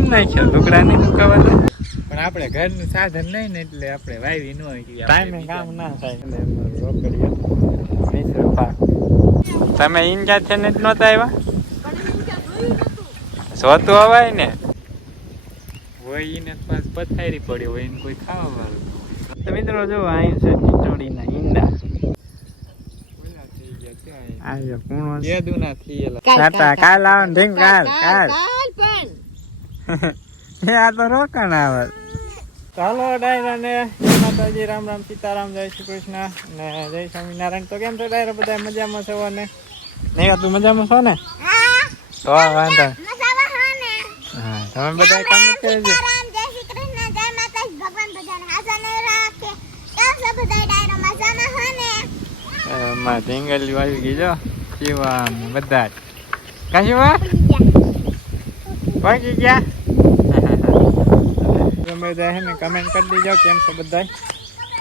કેમ નાખ્યો લુગડા નહીં મુકાવા તો પણ આપણે ઘરનું સાધન નહીં ને એટલે આપણે વાવી ન હોય ટાઈમે કામ ના થાય. તમે ઈન છે ને જ નહોતા આવ્યા? જોતું અવાય ને. હોય ઈને પાસ પથારી પડી હોય એને કોઈ ખાવા વાળું. તો મિત્રો જો અહીં છે ચીચોડીના ઈંડા. ઓલા થઈ ગયા ત્યાં એ. આવ્યો કૂણો. થયેલા. કાલ આવો ઢીંગ કાલ. કાલ કાલ પણ. એ આ તો રોકાણ આવે ચાલો ડાયરા ને જય માતાજી રામ રામ સીતારામ જય શ્રી કૃષ્ણ ને જય સ્વામિનારાયણ તો કેમ છો ડાયરા બધા મજામાં છો ને નહીં તું મજામાં છો ને તો વાંધો મજામાં હા ને હા તમે બધા કામ જ કરે છે રામ જય શ્રી કૃષ્ણ જય માતાજી ભગવાન બધાને હાજર રાખે કેમ છો બધા ડાયરો મજામાં હા ને માં ઢીંગલી આવી ગઈ જો શિવા ને બધા જ કા શિવા પહોંચી ગયા તમે બધા ને કમેન્ટ કરી દીજો, કેમ છો બધા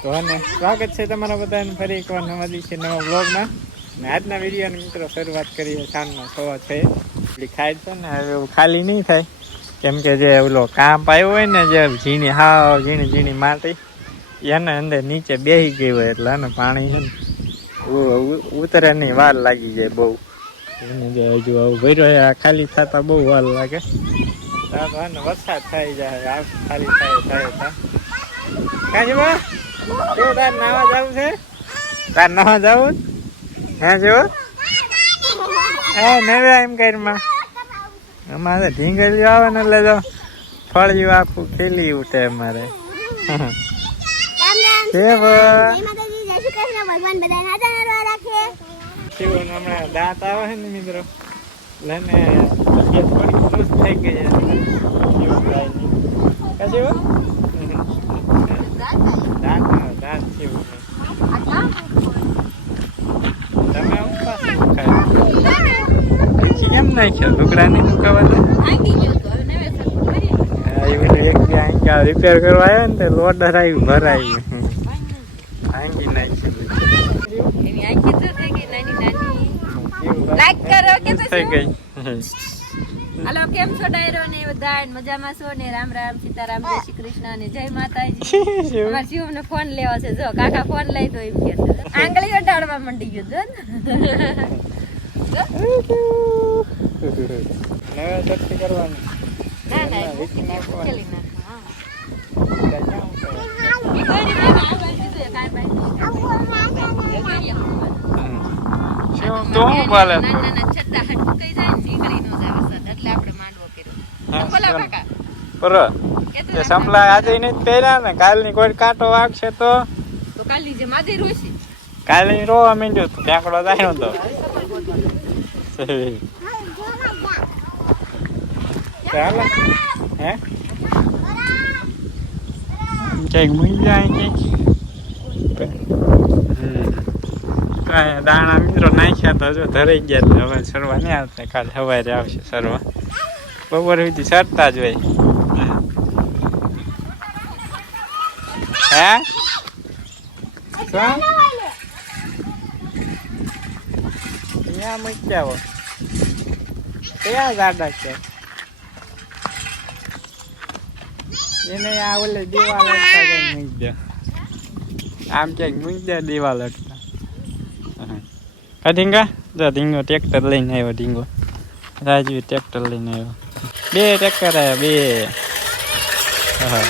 તો હે ને સ્વાગત છે તમારા બધાને ફરી એકવાર નવા દિવસે નવા બ્લોગમાં ને આજના વિડીયોની મિત્રો શરૂઆત કરીએ સાંજનો સવા છે. એટલી ખાય છે ને, હવે એવું ખાલી નહીં થાય. કેમ કે જે ઓલો કામ આવ્યો હોય ને, જે ઝીણી, હાવ ઝીણી ઝીણી માટી, એને અંદર નીચે બેસી ગઈ હોય એટલે એને પાણી છે ને ઉતરે નહીં વાર લાગી જાય બહુ. એને જે હજુ આવું ભર્યો આ ખાલી થતા બહુ વાર લાગે. તો વરસાદ થઈ જાય આ ખાલી થાય થાય કાંઈ બા કેવું તાર નાવા જવું છે? તાર નાવા જવું? હે જો? હે નવે એમ કરીમાં અમારે ઢીંગલીઓ આવે ને એટલે જો ફળિયું આખું ખીલી ઉઠે અમારે. ભગવાન દાંત આવે છે ને મિત્રો. લઈને થઈ ગઈ છે. શિવભાઈની. કા શિવ? દાંત દાંત શિવને. તમે આવું પાછું ખાય. કેમ નાખ્યો નહીં મુકાવા તો રિપેર કરવા આવ્યો ને તે લોડર આવ્યું ભરાયું આંગી નાખ્યું Like કરો કે થઈ ગઈ. હાલો કેમ છો ડાયરો ને બધા? મજામાં છો ને? રામ રામ સીતારામ જય શ્રી કૃષ્ણ ને જય માતાજી. અમાર જીવ ને ફોન લેવો છે. જો કાકા ફોન લઈ તો એમ કે. આંગળી આંગળીઓ ડાળવા મંડી ગયો જો ને. નવે કરવાની ના ના નાખવાનું. હા. બધા ક્યાં ઉતરે? કોઈ નહીં, આ બાજુ જોઈએ, કાંઈ બાજુ નહીં, કાંઈ બાજુ નહીં. જોઈએ શું તો હું બોલે નાના નાના છત્તા હાથ મુકાઈ જાય ને નીકળી ન જાય વરસાદ એટલે આપણે માંડવો કર્યો બોલો કાકા પર એ જે સંપલા આજે નહીં પહેર્યા ને કાલની કોઈ કાંટો વાગશે તો? તો કાલની જેમ આજે રોશે. કાલે રોવા માંડ્યો તો ફેંકડો જાય તો. ચાલો. હે? ક્યાંક મૂકી જાય ક્યાંક. કાંઈ દાણા મિત્રો નાખ્યા તો જો ધરાઈ ગયા હવે સરવા નહીં આવતા. કાલે સવારે આવશે સરવા. બપોર સુધી સરતા જ હોય. હે? ત્યાં મૂક્યા ક્યાં દાદા છે? એને આ ઓલે દિવાલ અટકા કઈ મૂકી દે. આમ ક્યાંક મૂકી દે દીવાલ અટકા હા. ઢીંગા? જો ઢીંગો ટ્રેક્ટર લઈને આવ્યો ઢીંગો. રાજવી ટ્રેક્ટર લઈને આવ્યો. બે ટ્રેક્ટર આવ્યા બે. હા.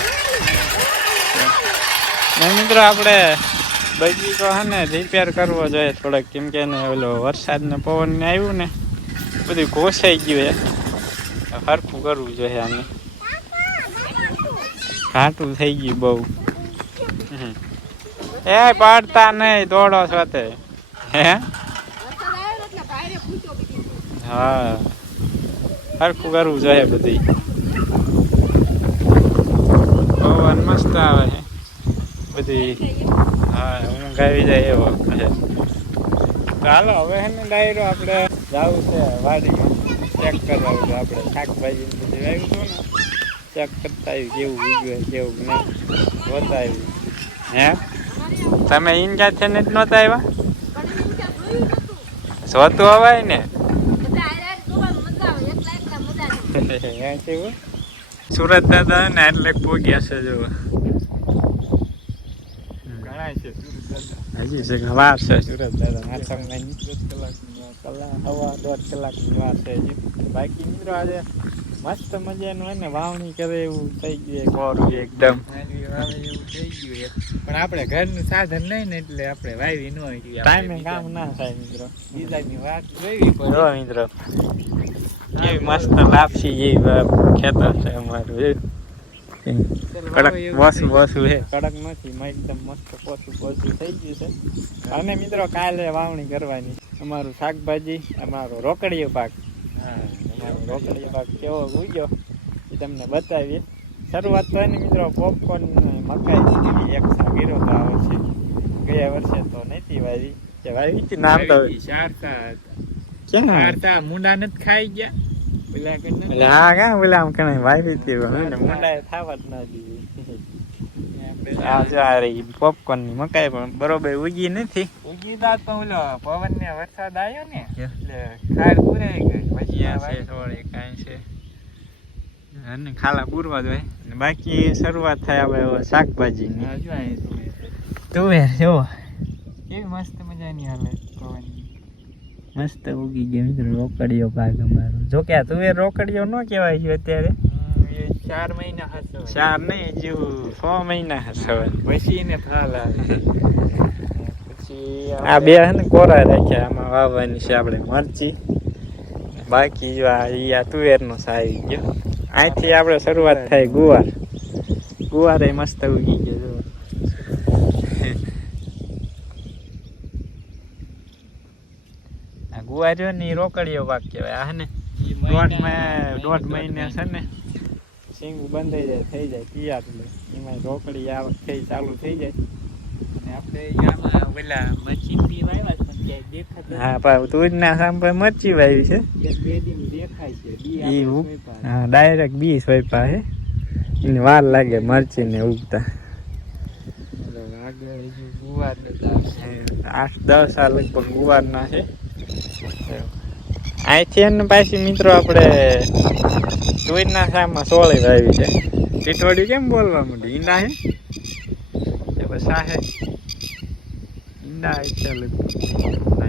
મિત્રો, આપણે બગીચો હે ને રિપેર કરવો જોઈએ થોડોક. કેમ કે ને ઓલો વરસાદ ને પવન ને આવ્યું ને, બધું ઘોસાઈ ગયું એ હરખું કરવું જોઈએ આને. ઘાટું થઈ ગયું બહુ. એ પાડતા નહીં, દોડો છો તે હે? હા. હરખું કરવું જોઈએ બધી પવન મસ્ત આવે. છે બધી હા ઊંઘ આવી જાય એવો છે ચાલો હવે હે ને ડાયરો આપણે જવું છે વાડીમાં ચેક કરવાનું છે આપણે શાકભાજી ને બધું આવ્યું હતું ને ચેક કરતા આવ્યું કેવું ઉગ્યું કેવું નહીં જોતા આવ્યું હે તમે ઈન છે ને જ નહોતા આવ્યા જોતું અવાય ને સુરત દાદા ને એટલે પોગ્યા છે જો ઘણા છે સુરત દાદા હજી છે વાર છે સુરત દાદા માથમ નાની કલાક હવા દોઢ કલાકની વાર છે બાકી મિત્રો આજે મસ્ત મજાનું હોય ને વાવણી કરે એવું થઈ ગયું કોરું એકદમ. એવું થઈ ગયું પણ આપણે ઘરનું સાધન નહીં ને એટલે આપણે વાવી ન ટાઈમે કામ ના થાય મિત્રો. બીજાની વાત જોઈવી પડે. મિત્રો કેવી મસ્ત લાપસી જેવી ખેતર છે અમારું. કડક વાસુ વાસુ હે. કડક નથી માં એકદમ મસ્ત પોચું પોચું થઈ ગયું છે. અને મિત્રો કાલે વાવણી કરવાની. અમારું શાકભાજી અમારો રોકડીયો પાક. અમારો રોકડીયો પાક કેવો ઉગ્યો એ તમને બતાવીએ. શરૂઆત તો એની મિત્રો પોપકોર્ન મકાઈ એક સા ગીરો તો આ વર્ષે ગયા વર્ષે તો નથી વાવી. કે વાવી નામ તો શારતા ક્યાં? શારતા મુંડા નથી ખાઈ ગયા. હા ક્યાં ઓલા આમ કણે વાવી હતી ને મુંડાએ થાવા જ ના દીધી આ જો આ રહી પોપકોર્નની મકાઈ પણ બરોબર ઉગી નથી ઉગી દાત તો ઓલો પવન ને વરસાદ આવ્યો ને? એટલે ખાર પુરાઈ ગઈ પછી આ છે થોડી કાંઈ છે અને ખાલા પૂરવા જોઈએ અને બાકી શરૂઆત થાય આપણે હવે શાકભાજીની હા, જો અહીં તુવેર. જો કેવી મસ્ત મજાની હાલે પવનની મસ્ત ઉગી ગયો મિત્રો રોકડીયો ભાગ અમારો. જો કે આ તુવેર રોકડીયો ન કહેવાય છે અત્યારે. ચાર મહિના હશે. ચાર નહીં હજુ છ મહિના હશે. પછી એને થાલ આવે. પછી આ બે હે ને કોરા રાખ્યા આમાં વાવવાની છે આપણે મરચી. બાકી જો આ ઈ આ તુવેરનો સાવી ગયો. અહીંથી આપણે શરૂઆત થાય ગુવાર. ગુવાર એ મસ્ત ઉગી ગયો જો આ ગુવાર ને? રોકડીયો પાક કહેવાય આ ને દોઢ દોઢ મહિને છે ને? સિંગ બંધાઈ જાય થઈ જાય તૈયાર એટલે એમાં રોકડી આવક થઈ ચાલુ થઈ જાય. અને આપણે આમાં પેલા મચીની વાવ્યા છે દેખાતા હા પણ તું જ ના મરચી વાવી છે. બે દિન દેખાય છે બી. હા ડાયરેક્ટ બી સોયપા હે. એને વાર લાગે મરચી ને ઉગતા. આઠ દસ આ લગભગ ગુવારના છે. અહીંથી એને પાછી મિત્રો આપણે તુવેરના શાકમાં સોળી વાવી છે. ટીટવાડી કેમ બોલવા માંડી? ઈંડા હે? એ બસ આ હે. ઈંડા હે ચાલે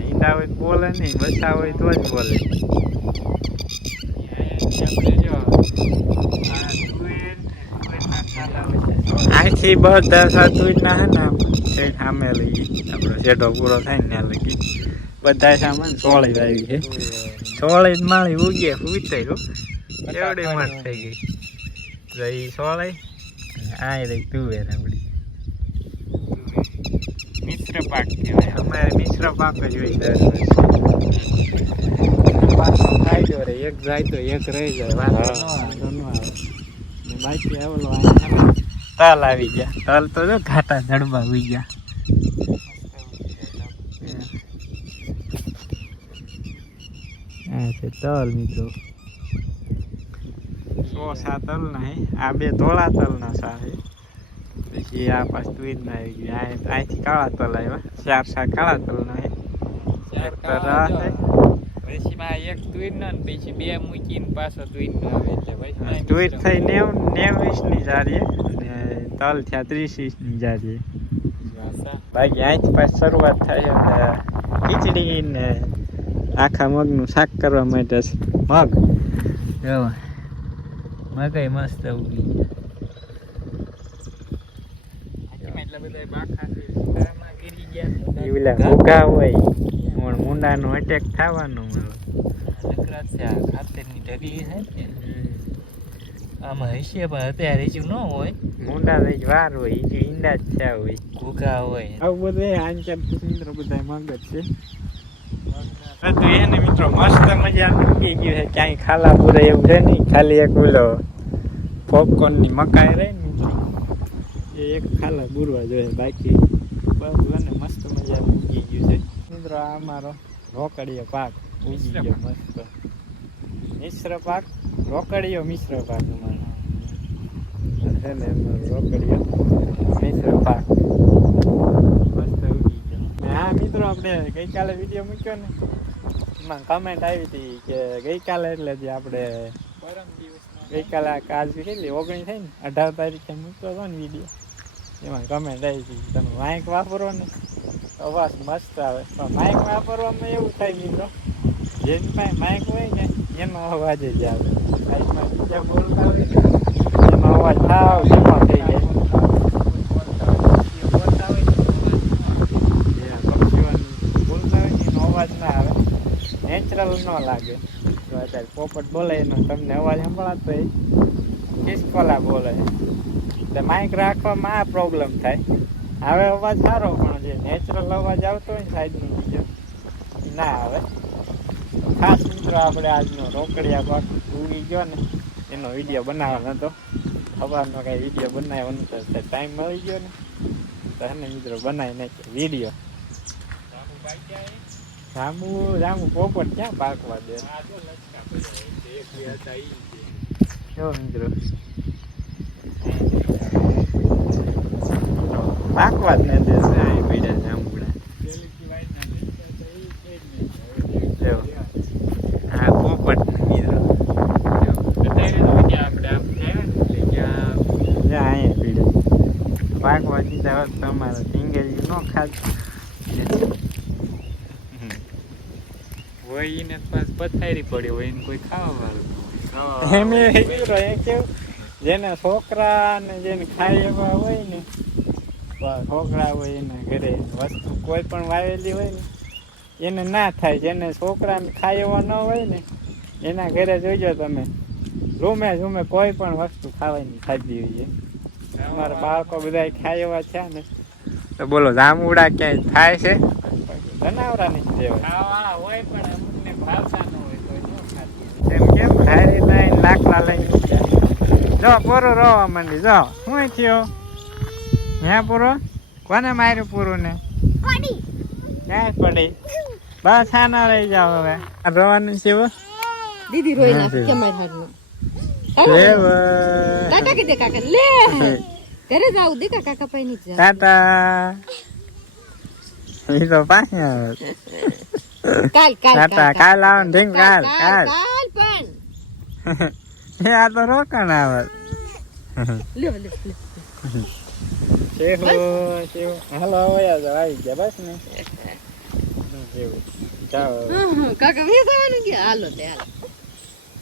ઈંડા હોય તો બોલે નહીં બસા હોય તો જ બોલે. આખી બધા સાતુજના હે ને ઠેઠ સામે લઈ આપણો શેઢો પૂરો થાય ને ત્યાં લગી. બધા સામાન સોળી આવી છે. સોળી જ માળી ઉગીએ ઉતરી હો એવડી મત થઈ ગઈ. ઈ સોળી? આ રહી તુવેર આપણી મિશ્ર પાક કહેવાય. અમારે મિશ્ર પાક જ હોય દર વર્ષે ફાયદો રહે એક જાય તો એક રહી જાય. વાંધો ન આવે, બાકી આવેલો તલ આવી ગયા. તલ તો જો ઘાટા જડબા ઉઈ ગયા આ છે. તલ મિત્રો. સો સા તલ ના આ બે ધોળા તલ ના સા હે પછી આ પાછ તુઈર ના આવી ગયા. આ અહીંથી કાળા તલ આવ્યા. ચાર સા કાળા તલ ના એક. છે. પછી માં એક તુવેર નો ને પછી બે મૂકીને પાછો તુવેર નો આવે એટલે પછી ના થઈ નેવ નેવ વીસની જારીએ અને તલ થયા ત્રીસની જારીએ બાકી અહીંથી પાછી શરૂઆત થાય છે. ખીચડી ને આખા મગનું શાક કરવા માટે છે. મગ? જો મકાઈ મસ્ત ઉગી ગયા. ઓલા હોય પણ મુંડાનો અટેક થવાનો મારો નકરા છે આ ખાતરની ઢગલી છે આમાં હશે પણ અત્યારે હજુ ન હોય. મુંડા લઈ વાર હોય એ જે ઈંડા જ થયા હોય. ઘૂઘા હોય. આવું બધું આંચર બધા મગ છે. તો એને મિત્રો મસ્ત મજા મૂકી ગયું છે. ક્યાંય ખાલા પૂરે એવું છે નહીં. ખાલી એક ઓલો પોપકોર્નની મકાઈ રહી ને મિત્રો. એ એક ખાલા બુરવા જોઈએ બાકી. બધું મસ્ત મજા મૂકી ગયું છે. મિત્રો આ અમારો રોકડીયો પાક ઉગી ગયો મસ્ત. મિશ્ર પાક? રોકડીયો મિશ્ર પાક અમારો. છે ને રોકડીયો મિશ્ર પાક. મસ્ત ઉગી ગયો. હા મિત્રો આપણે ગઈકાલે વીડિયો મૂક્યો ને. એમાં કમેન્ટ આવી હતી કે ગઈકાલે એટલે જે આપણે ગઈકાલે કાલ કેટલી ઓગણીસ થઈ ને? અઢાર તારીખે મૂક્યો હતો ને વીડિયો એમાં કમેન્ટ આવી હતી તમે માઇક વાપરો ને? અવાજ મસ્ત આવે. પણ માઇક વાપરવામાં એવું થાય મિત્રો જેની પાસે માઇક હોય ને એનો અવાજ જ આવે. માઇકમાં બીજા બોલતા હોય ને એનો અવાજ સાવ ધીમો થઈ જાય બોલતા હોય ને જે પક્ષીઓની બોલતા હોય ને એનો અવાજ ના આવે નેચરલ ન લાગે. જો અત્યારે પોપટ બોલે એનો તમને અવાજ સંભળાતો હોય. ખિસકોલા બોલે. એટલે માઇક રાખવામાં આ પ્રોબ્લેમ થાય. હવે અવાજ સારો પણ જે નેચરલ અવાજ આવતો હોય ને સાઈડનો બીજો, ના આવે. ખાસ મિત્રો આપણે આજનો રોકડિયા પાક ઉગી ગયો ને, એનો વીડિયો બનાવવાનો હતો. સવારનો કાંઈ વીડિયો બનાવ્યો નતો ટાઈમ મળી ગયો ને. તો એને મિત્રો બનાવી નાખ્યો વીડિયો જાંબુ જાંબુ પોપટ ક્યાં પાકવા દે? કેવો મિત્રો? પાકવા જ ન દે. સાંઈ પીડા જાંબુડા જો. હા પોપટ મિત્રો. પાકવા દીધા હોત તમારે ટીંગેલી ન ખાધું હોય એને પાસ પથારી પડી હોય એને કોઈ ખાવા વાળું એમ એ કેવું જેને છોકરા ને જેને ખાય એવા હોય ને છોકરા હોય એના ઘરે વસ્તુ કોઈ પણ વાવેલી હોય ને એને ના થાય. જેને છોકરાને ખાય એવા ન હોય ને એના ઘરે જોજો તમે. રૂમે રૂમે કોઈ પણ વસ્તુ ખાવાની ખાધી હોય છે. અમારા બાળકો બધા ખાય એવા છે ને. તો બોલો જામુડા ક્યાંય થાય છે? જનાવરા નહીં દેવા ખાવા હોય પણ અમુકને ભાવતા ન હોય કોઈ ન ખાતું. એમ કેમ? ધારી લઈને લાકડા લઈને. જો પૂરો રોવા માંડી જો શું થયો? હે પૂરો? કોને માર્યું પૂરું ને પડી. ક્યાંય પડી? બસ આ ના રહી જાવ હવે. રોવાનું છે દીદી રોઈ હા, નાખી દીદી. કેમ મારી હાથમાં. કાકા કીધે કાકા લે. ઘરે જાવ દે કાકા કાકા પૈ ટાટા. એ તો પાછી આવે કાલ કાલ ટાટા કાલ આવે ને ઢીંગ કાલ કાલ કાલ કાલ પણ એ આ તો રોકાણ આવે લ્યો લ્યો લ્યો શેહો હાલો જાવ, આવી ગયા બસ ને એવું જાઓ હા, હા, કાકા વે જવાનું કે હાલો તે હાલો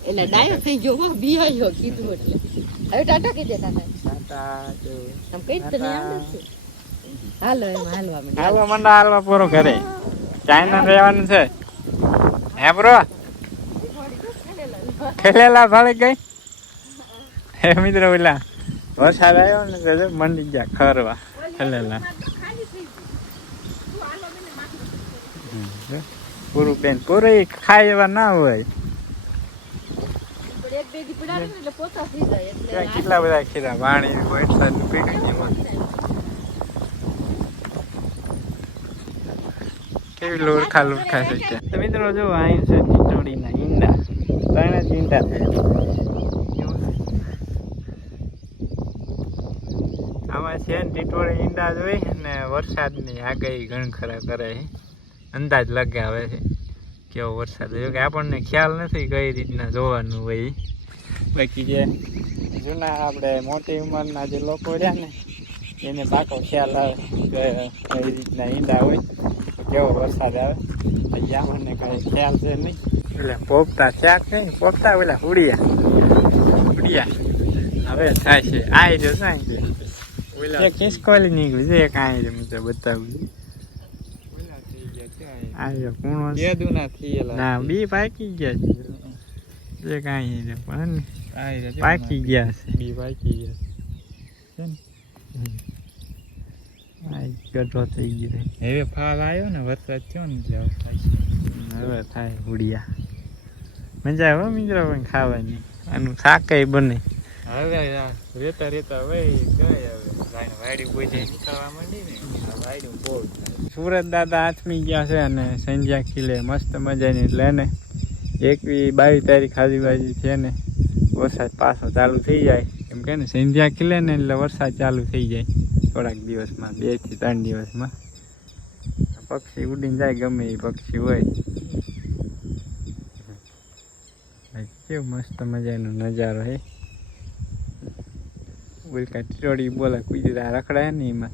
એટલે ડાયો થઈ ગયો હો બિહાયો કીધું એટલે હવે ટાટા કે દે ટાટા જેવું. આમ કઈ તને આવડે છે હાલો હાલવા મંડા. હાલવા પૂરો ઘરે. ચાઇના રહેવાનું છે. હે બ્રો? ખેલેલા ભાળી ગઈ? હે મિત્રો પેલા વરસાદ આવ્યો ને તો મંડી ગયા ખરવા. ખેલેલા. પૂરું બેન પૂરું ખાઈ ખાય એવા ના હોય. પણ કેટલા બધા ખીરા વાણી વરસાદ પીડ્યું ને એમાં. કેવી લોરખા લોરખા છે ત્યાં તો મિત્રો જો અહીં છે ટીટોડીના ઈંડા. ત્રણ જ ઈંડા આમાં છે ને ટીટોળી ઈંડા જોઈ ને વરસાદની આગાહી ઘણ ખરા કરે છે. અંદાજ લગાવે છે કેવો વરસાદ જો કે આપણને ખ્યાલ નથી કઈ રીતના જોવાનું હોય. બાકી જે જૂના આપણે મોટી ઉંમરના જે લોકો રહ્યા ને, એને પાકો ખ્યાલ આવે કે કઈ રીતના ઈંડા હોય. કેવો વરસાદ આવે? અહીંયા મને કઈ ખ્યાલ છે નહીં. એટલે પોપતા શાક નહીં? પોપતા ઓલા હુડિયા. હુડિયા. હવે થાય છે. આ જો એક ખિસકોલી નીકળી છે આ જો મિત્રો બતાવું આ જો કૂણો થયેલા ના બી પાકી ગયા છે. એક કાંઈ છે પણ પાકી ગયા છે. બી પાકી ગયા છે. ગઢો થઈ ગયો હવે ફાલ આવ્યો ને વરસાદ થયો ને એટલે હવે થાય છે. હવે થાય હુડિયા. મજા આવે હો મિત્રો પણ ખાવાની. આનું શાકય બને. હવે રેતા રેતા હવે. વાડી બોઈ નીકળવા માંડી ને આ વાયડું બહુ સુરત દાદા આથમી ગયા છે અને સંધ્યા ખીલે. મસ્ત મજાની એટલે ને એકવી બાવીસ તારીખ આજુબાજુ છે ને વરસાદ પાછો ચાલુ થઈ જાય. એમ કે ને સંધ્યા ખીલે ને એટલે વરસાદ ચાલુ થઈ જાય. થોડાક દિવસમાં, બેથી ત્રણ દિવસમાં. પક્ષી ઉડીને જાય, ગમે એ પક્ષી હોય. કેવું મસ્ત મજાનો નજારો હે. ઉલકા ટીરોડી બોલા કુજરા રખડાય ને એમાં.